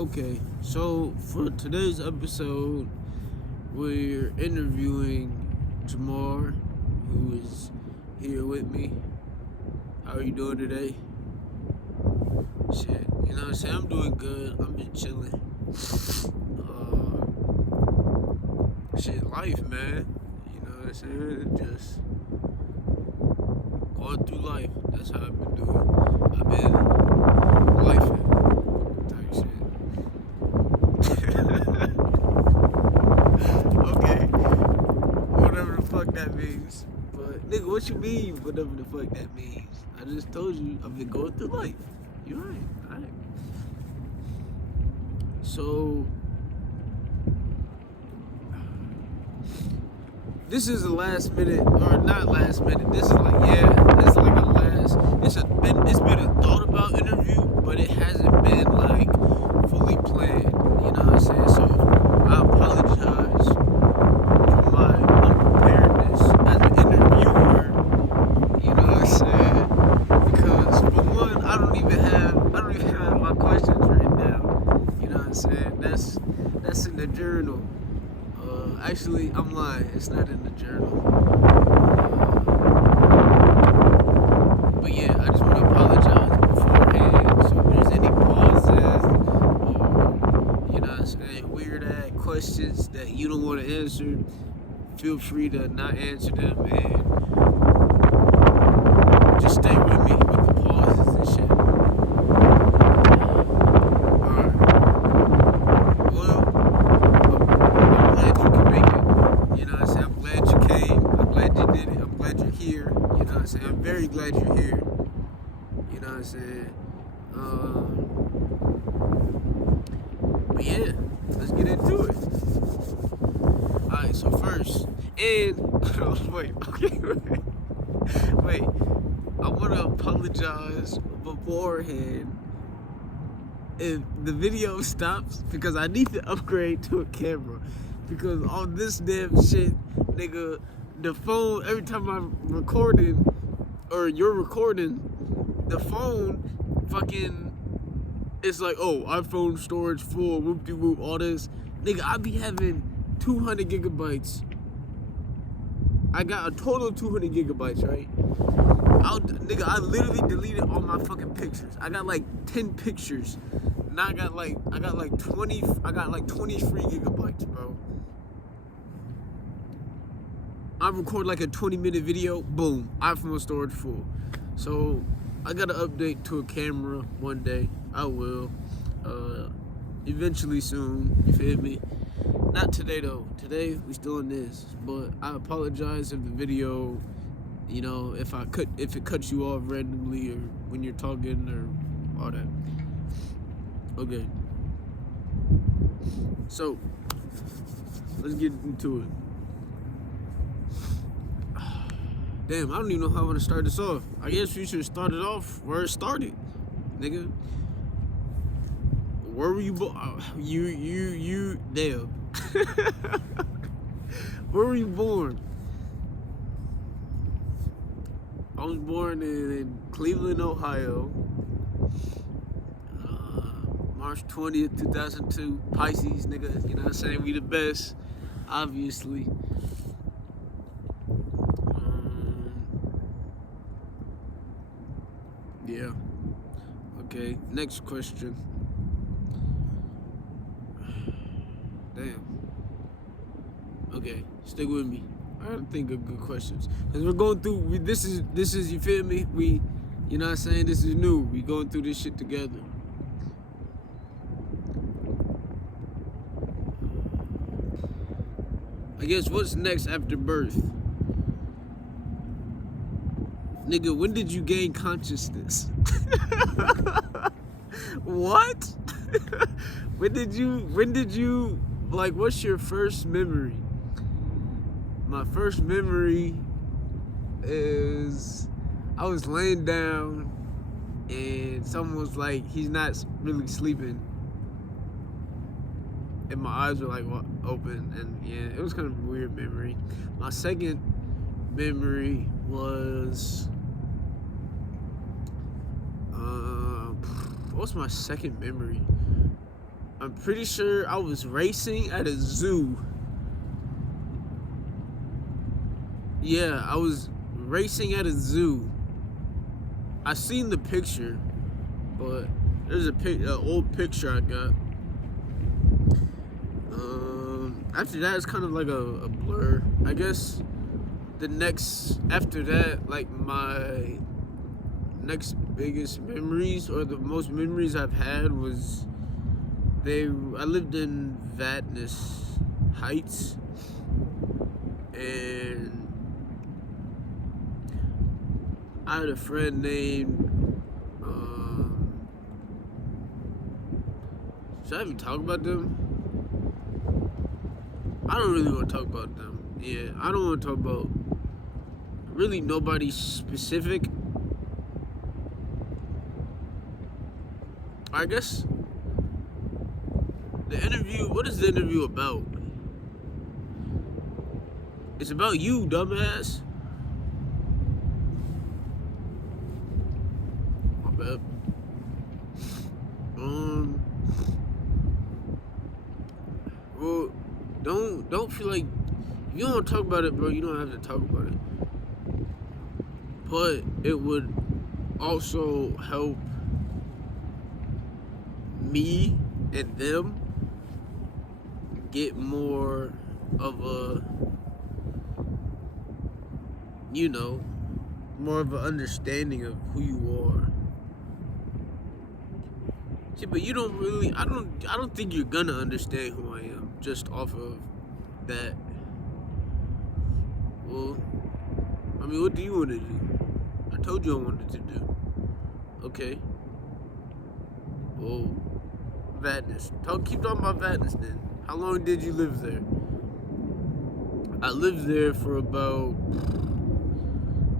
Okay, so for today's episode, we're interviewing Jamar, who is here with me. How are you doing today? Shit, you know what I'm saying? I'm doing good. I'm just chilling. Life, man. You know what I'm saying? Just going through life. That's how I've been doing. I've been lifing type shit. Okay, whatever the fuck that means. But nigga, what you mean? Whatever the fuck that means? I just told you I've been going through life. You're right. All right. So this is a last minute, or not last minute. This is like a last. It's been a thought about interview, but it hasn't been like fully planned. You know what I'm saying? So I apologize for my unpreparedness as an interviewer. You know what I'm saying? Because for one, I don't even have my questions written down. You know what I'm saying? That's in the journal. Actually, I'm lying. It's not in the journal. But yeah, I just want to apologize beforehand. So if there's any pauses or, you know what I'm saying, weird ass questions that you don't want to answer, feel free to not answer them and just stay with me with the pauses and shit. I'm very glad you're here. You know what I'm saying? But yeah, let's get into it. Alright, so first, wait. I want to apologize beforehand if the video stops because I need to upgrade to a camera. Because on this damn shit, nigga, the phone, every time I'm recording, or you're recording, the phone fucking, it's like, oh, iPhone storage full, whoop-de-whoop, all this. Nigga, I be having 200 gigabytes. I got a total of 200 gigabytes, right? I literally deleted all my fucking pictures. I got like 10 pictures. Now I got like 23 gigabytes, bro. I record like a 20-minute video, boom, iPhone storage full. So I gotta update to a camera one day. I will. Eventually soon, you feel me? Not today though. Today we still in this. But I apologize if the video, you know, if it cuts you off randomly or when you're talking or all that. Okay. So let's get into it. Damn, I don't even know how I want to start this off. I guess we should start it off where it started, nigga. Where were you born? Damn. Where were you born? I was born in Cleveland, Ohio. March 20th, 2002. Pisces, nigga. You know what I'm saying? We the best, obviously. Yeah. Okay, next question. Damn. Okay, stick with me. I gotta think of good questions. Cause we're going through, this is, you feel me? You know what I'm saying? This is new. We going through this shit together. I guess what's next after birth? Nigga, when did you gain consciousness? What? When did you, like, what's your first memory? My first memory is I was laying down and someone was like, he's not really sleeping. And my eyes were like open, and yeah, it was kind of a weird memory. My second memory was what's my second memory? I'm pretty sure I was racing at a zoo. Yeah, I was racing at a zoo. I seen the picture, but there's an old picture I got. After that, it's kind of like a blur. I guess after that, like my next biggest memories, or the most memories I've had, was I lived in Vadnais Heights, and I had a friend named, should I even talk about them? I don't really want to talk about them. Yeah, I don't want to talk about really nobody specific. I guess the interview, what is the interview about? It's about you, dumbass. My bad. Well, don't feel like, if you don't want to talk about it, bro, you don't have to talk about it. But it would also help me and them get more of a, more of an understanding of who you are. See, but you don't really, I don't think you're gonna understand who I am just off of that. Well, I mean, what do you want to do? I told you I wanted to do. Okay. Well, Vadnais. Keep talking about Vadnais then. How long did you live there? I lived there for about,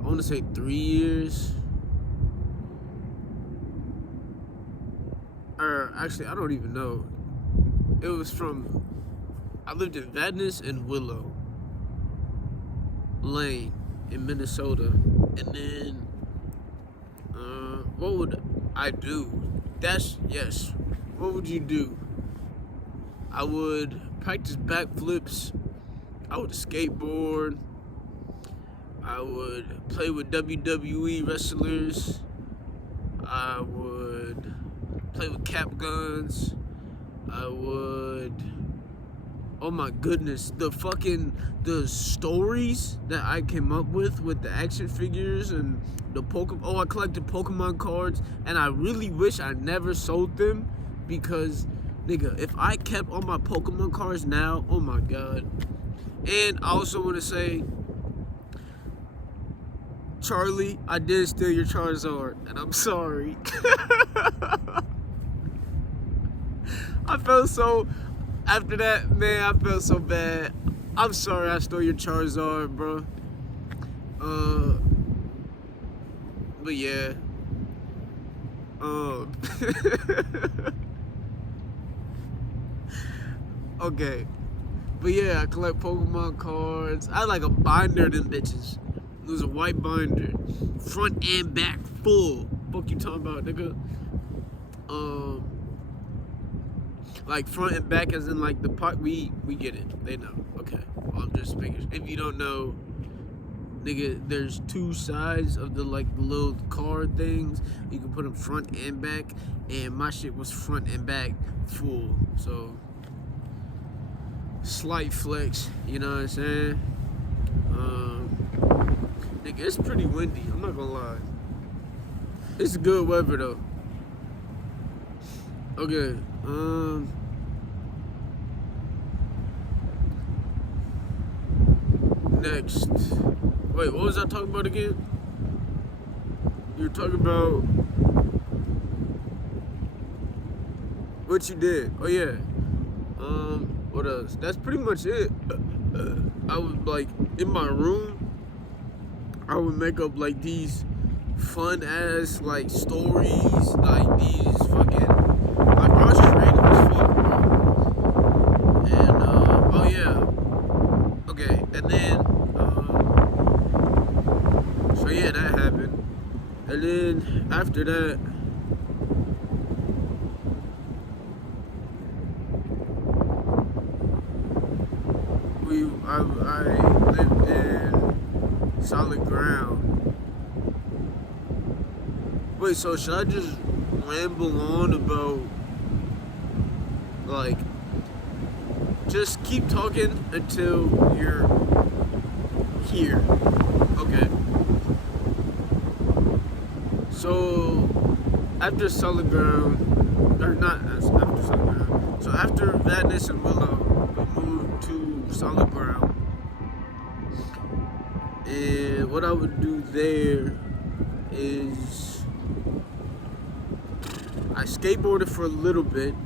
I want to say 3 years. Or actually, I don't even know. I lived in Vadnais and Willow Lane in Minnesota. And then, what would I do? Yes. What would you do? I would practice backflips. I would skateboard. I would play with WWE wrestlers. I would play with cap guns. I would, oh my goodness, the stories that I came up with the action figures and the I collected Pokemon cards, and I really wish I never sold them, because nigga, if I kept all my Pokemon cards now, oh my god. And I also want to say, Charlie, I did steal your Charizard, and I'm sorry. After that, man, I felt so bad. I'm sorry I stole your Charizard, bro. But yeah. Okay. But yeah, I collect Pokemon cards. I had like a binder of them bitches. It was a white binder. Front and back full. Fuck you talking about, nigga? Like front and back as in like the part, we get it. They know. Okay. Well, I'm just making sure. If you don't know, nigga, there's two sides of the little card things. You can put them front and back, and my shit was front and back full. So slight flex, you know what I'm saying? Nigga, it's pretty windy. I'm not gonna lie. It's good weather though. Okay. Next. Wait, what was I talking about again? You were talking about what you did. Oh yeah. What else? That's pretty much it. I was like in my room. I would make up like these fun ass like stories, like these fucking. Like, I was creative as fuck, bro. And oh yeah. Okay, and then so yeah, that happened. And then after that, solid ground. Wait, so should I just ramble on about, like, just keep talking until you're here? Okay. So, after solid ground, or not after solid ground, so after Vadnais and Willow, we moved to solid ground. And what I would do there is I skateboarded for a little bit.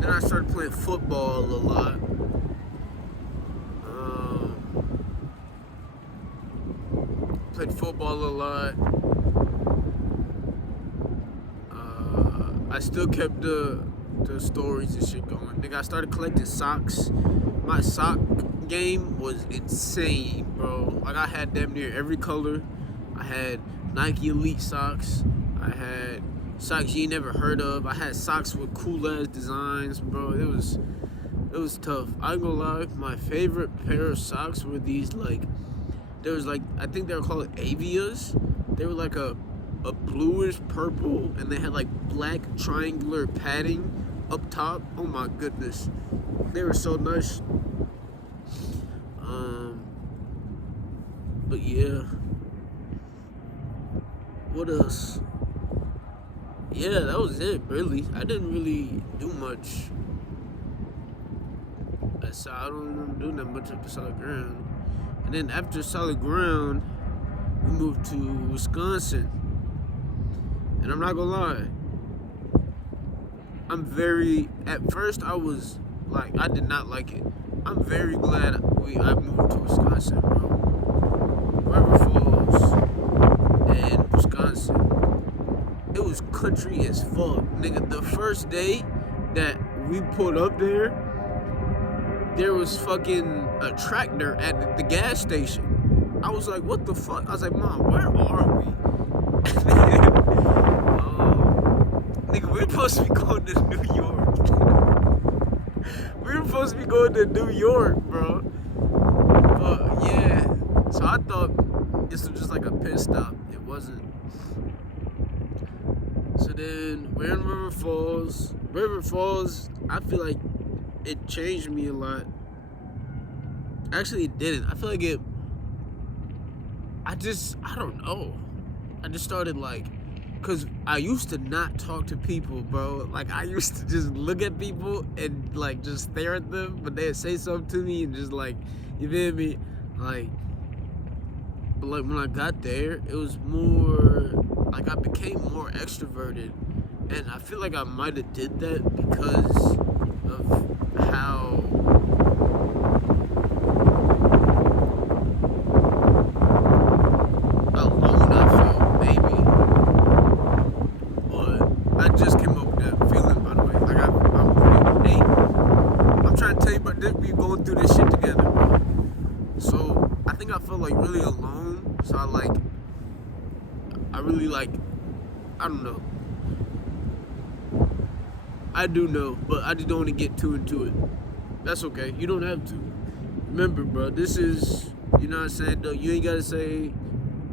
Then I started playing football a lot. Played football a lot. I still kept the stories and shit going. Nigga, I started collecting socks. My sock game was insane, bro. Like, I had damn near every color. I had Nike Elite socks. I had socks you ain't never heard of. I had socks with cool ass designs, bro. It was tough. I ain't gonna lie, my favorite pair of socks were these, like, there was like, I think they were called Avias. They were like a bluish purple, and they had like black triangular padding up top. Oh my goodness, they were so nice. But yeah, what else? Yeah, that was it, really. I didn't really do much. I don't remember doing that much after solid ground. And then after solid ground, we moved to Wisconsin. And I'm not gonna lie, at first I was like, I did not like it. I'm very glad I moved to Wisconsin, bro. River Falls and Wisconsin, it was country as fuck. Nigga, the first day that we pulled up there was fucking a tractor at the gas station. I was like, what the fuck? I was like, Mom, where are we? Nigga, we're supposed to be going to New York. We were supposed to be going to New York, bro. But yeah, so I thought this was just like a pit stop. It wasn't. So then we're in River Falls. River Falls, I feel like it changed me a lot. Actually, it didn't. I feel like I don't know. I just started like, cause I used to not talk to people, bro. Like, I used to just look at people and like just stare at them, but they'd say something to me and just like, you feel me? Like, but like when I got there, it was more like I became more extroverted, and I feel like I might have did that because of how alone I felt, maybe. But I just came up with that feeling, by the way. Like, I'm trying to tell you about this. We going through this shit together, bro. So I think I felt like really alone. So I really like, I don't know. I do know, but I just don't want to get too into it. That's okay. You don't have to. Remember, bro, this is, you know what I'm saying, though? You ain't got to say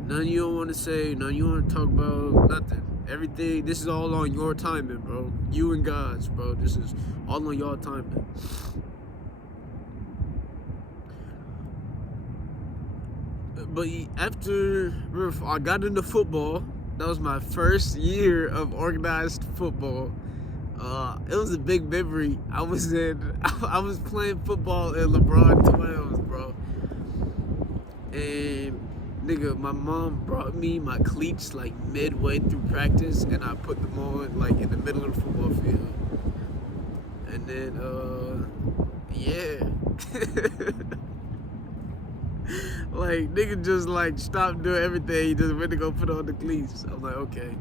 nothing you don't want to say, nothing you want to talk about, nothing. Everything, this is all on your timing, bro. You and God's, bro. This is all on your timing. But after I got into football, that was my first year of organized football. It was a big memory. I was playing football in LeBron 12s, bro. And nigga, my mom brought me my cleats like midway through practice, and I put them on like in the middle of the football field. And then yeah. Like, nigga just like stopped doing everything. He just went to go put on the cleats. I was like, okay.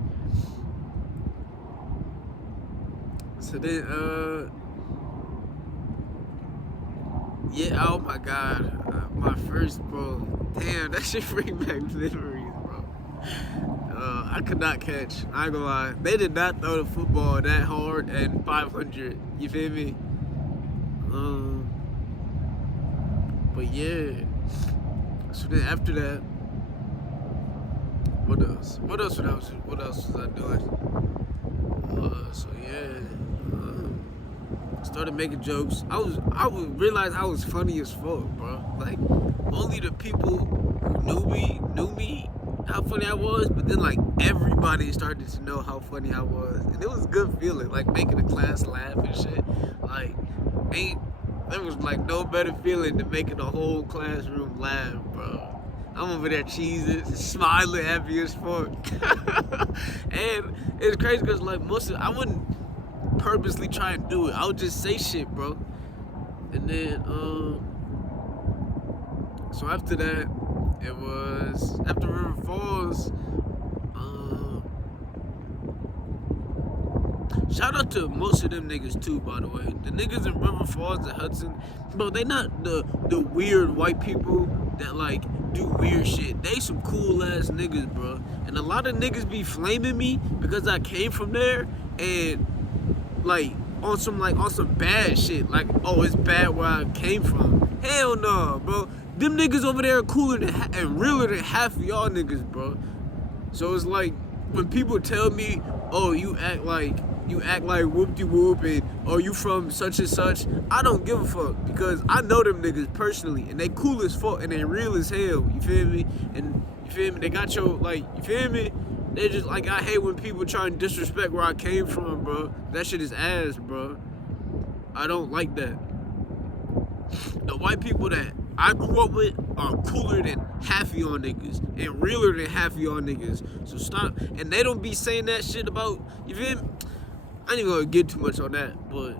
So then, yeah, oh my God, my first, bro. Damn, that shit bring back memories, bro. I could not catch. I ain't gonna lie. They did not throw the football that hard and 500. You feel me? But yeah. So then after that, what else? What else was I doing? So yeah, started making jokes. I would realize I was funny as fuck, bro. Like only the people who knew me how funny I was, but then like everybody started to know how funny I was, and it was a good feeling, like making the class laugh and shit. Like there was like no better feeling than making the whole classroom laugh, bro. I'm over there cheesing, smiling, happy as fuck. And it's crazy because like I wouldn't purposely try and do it. I would just say shit, bro. And then so after that, it was after River Falls. Shout out to most of them niggas too, by the way. The niggas in River Falls and Hudson, bro, they not the weird white people that like do weird shit. They some cool ass niggas, bro. And a lot of niggas be flaming me because I came from there and like on some bad shit. Like, oh, it's bad where I came from. Hell no, bro. Them niggas over there are cooler than and realer than half of y'all niggas, bro. So it's like when people tell me, oh, you act like whoop-de-whoop and oh, you from such and such, I don't give a fuck because I know them niggas personally and they cool as fuck and they real as hell, you feel me? And you feel me? They got your, like, you feel me? They just, like, I hate when people try and disrespect where I came from, bro. That shit is ass, bro. I don't like that. The white people that I grew up with are cooler than half of y'all niggas and realer than half of y'all niggas. So stop. And they don't be saying that shit about, you feel me? I ain't even gonna get too much on that, but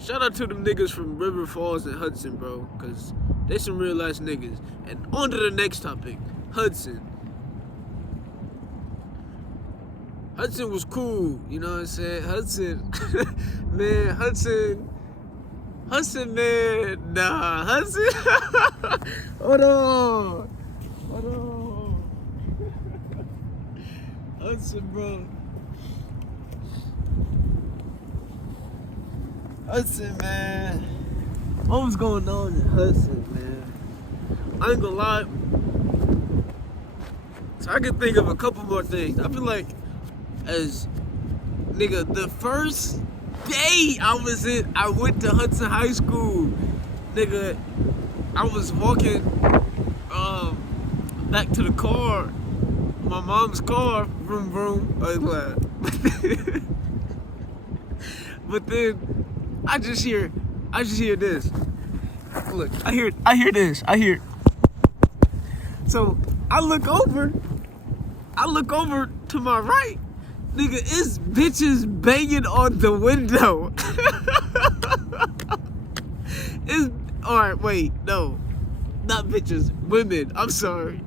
shout out to them niggas from River Falls and Hudson, bro, because they some real ass niggas. And on to the next topic, Hudson. Hudson was cool, you know what I'm saying? Hudson, man, Hudson, man, nah, Hudson, hold on, Hudson, bro. Hudson, man. What was going on in Hudson, man? I ain't gonna lie. So I can think of a couple more things. I feel like nigga, the first day I went to Hudson High School, nigga, I was walking back to the car, my mom's car, vroom vroom. I was glad. But then I just hear this. Look, I hear this. So I look over to my right, nigga, it's bitches banging on the window. It's alright, wait, no. Not bitches, women, I'm sorry.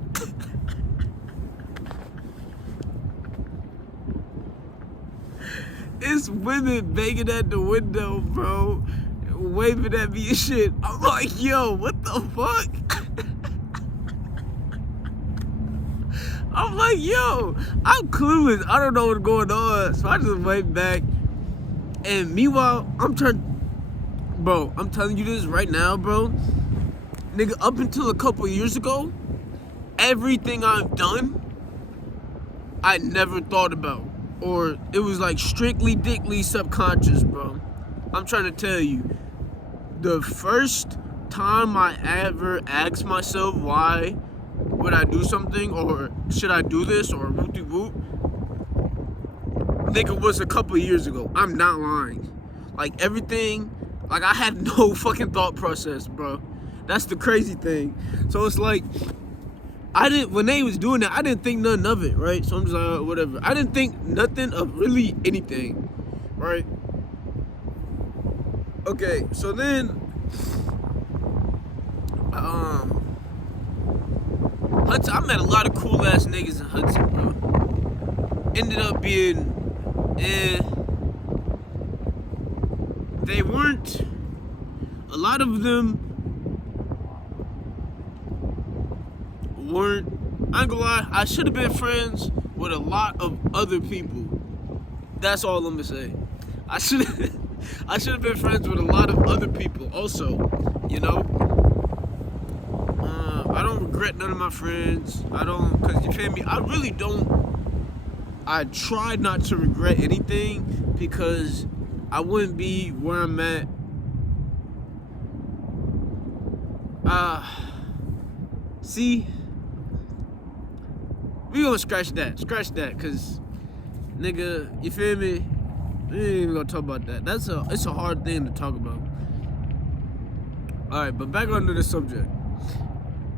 It's women banging at the window, bro, waving at me and shit. I'm like, yo, what the fuck? I'm like, yo, I'm clueless. I don't know what's going on. So I just waved back. And meanwhile, I'm telling you this right now, bro. Nigga, up until a couple years ago, everything I've done, I never thought about. Or it was like strictly dickly subconscious, bro. I'm trying to tell you, the first time I ever asked myself why would I do something or should I do this or whoop-de-whoop, nigga, was a couple years ago. I'm not lying. Like everything, like I had no fucking thought process, bro. That's the crazy thing. So it's like, when they was doing that, I didn't think nothing of it, right? So I'm just like, whatever. I didn't think nothing of really anything, right? Okay, so then, Hudson, I met a lot of cool ass niggas in Hudson, bro. Ended up being, they weren't, a lot of them weren't, I ain't gonna lie, I should have been friends with a lot of other people. That's all I'm gonna say. I should have been friends with a lot of other people also, you know. I don't regret none of my friends. I don't, cause you feel me. I really don't. I try not to regret anything because I wouldn't be where I'm at. See, we gonna scratch that, cause nigga, you feel me? We ain't even gonna talk about that. It's a hard thing to talk about. All right, but back onto the subject.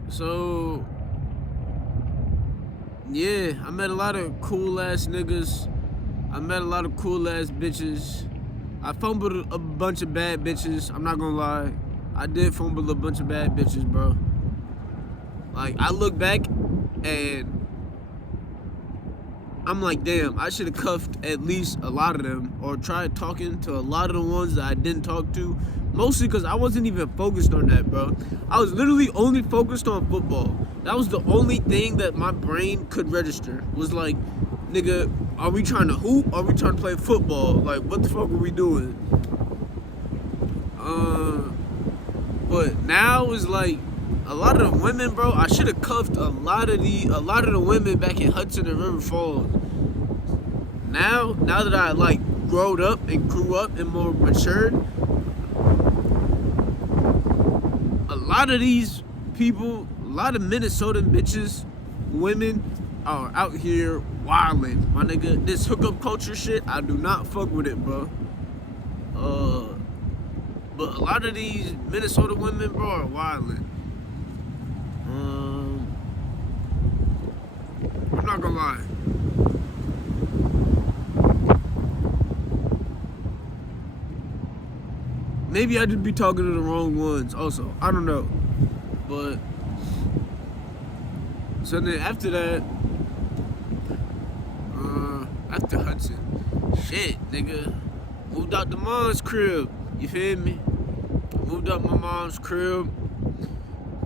So, yeah, I met a lot of cool ass niggas. I met a lot of cool ass bitches. I fumbled a bunch of bad bitches. I'm not gonna lie. I did fumble a bunch of bad bitches, bro. Like, I look back and I'm like, damn, I should have cuffed at least a lot of them or tried talking to a lot of the ones that I didn't talk to. Mostly because I wasn't even focused on that, bro. I was literally only focused on football. That was the only thing that my brain could register. Was like, nigga, are we trying to hoop? Are we trying to play football? Like, what the fuck are we doing? But now it's like, a lot of the women, bro, I should have cuffed a lot of the women back in Hudson and River Falls. Now that I like growed up and grew up and more matured, a lot of these people, a lot of Minnesotan bitches, women are out here wildin', my nigga. This hookup culture shit, I do not fuck with it, bro. But a lot of these Minnesota women, bro, are wildin'. I'm not gonna lie. Maybe I just be talking to the wrong ones also. I don't know. But so then after that, after Hudson, shit, nigga, moved out to mom's crib. You feel me? Moved out my mom's crib.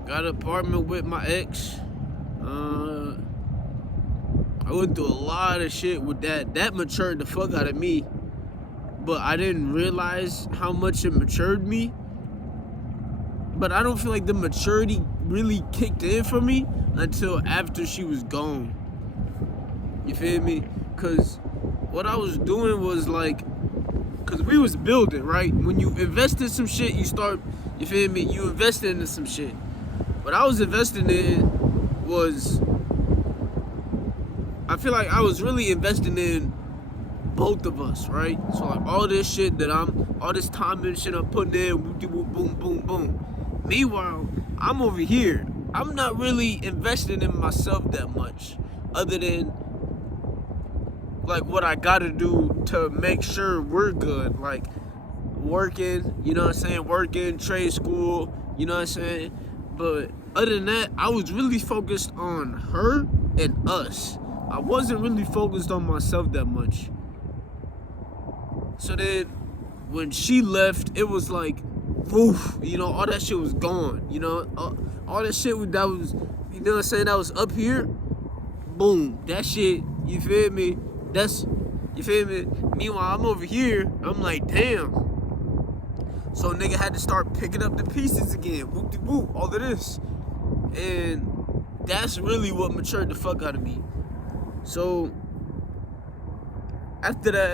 Got an apartment with my ex. I went through a lot of shit with that. That matured the fuck out of me. But I didn't realize how much it matured me. But I don't feel like the maturity really kicked in for me until after she was gone. You feel me? Cause what I was doing was like, cause we was building, right? When you invest in some shit, you start, you feel me? You invest into some shit. What I was investing in was, I feel like I was really investing in both of us, right? So like all this shit that all this time and shit I'm putting in, boom, boom, boom, boom. Meanwhile, I'm over here. I'm not really investing in myself that much, other than like what I gotta do to make sure we're good. Like working, you know what I'm saying? Working, trade school, you know what I'm saying? But other than that, I was really focused on her and us. I wasn't really focused on myself that much. So then, when she left, it was like, woof, you know, all that shit was gone. You know, all that shit that was, you know what I'm saying, that was up here, boom, that shit, you feel me? You feel me? Meanwhile, I'm over here, I'm like, damn. So nigga had to start picking up the pieces again, whoop-de-whoop, all of this. And that's really what matured the fuck out of me. So, after that,